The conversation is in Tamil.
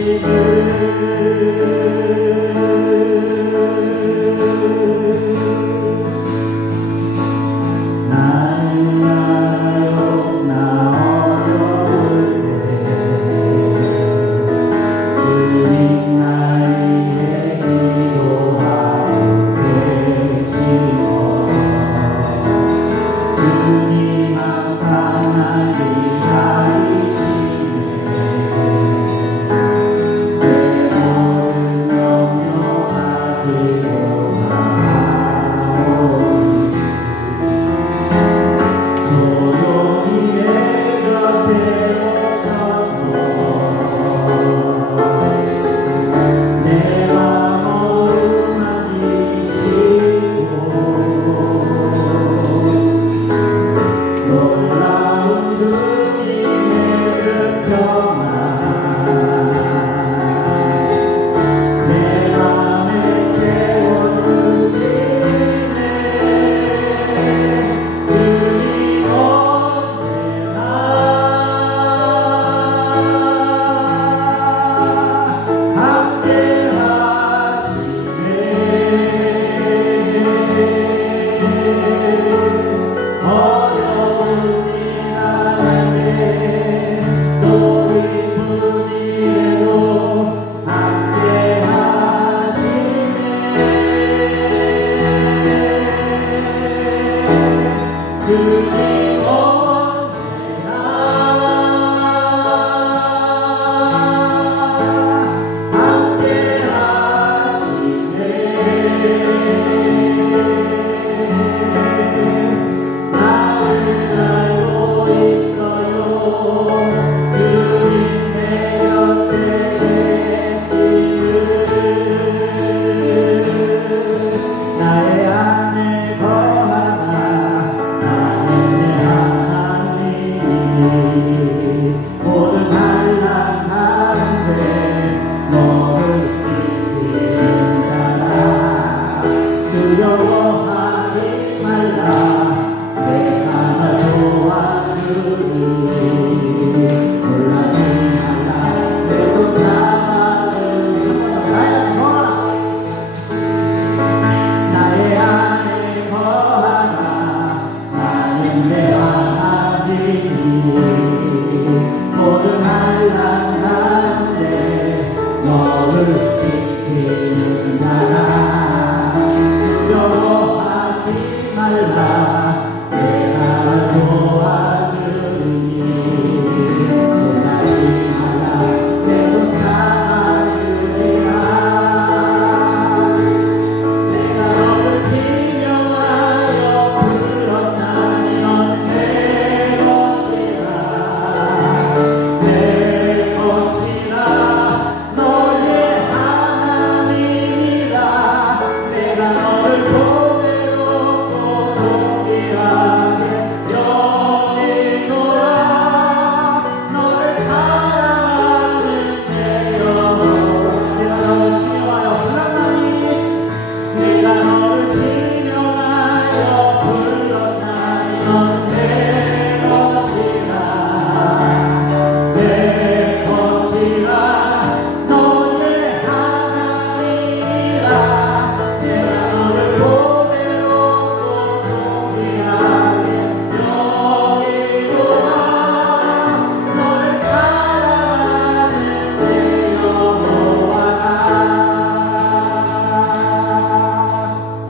Savior. good. you. my.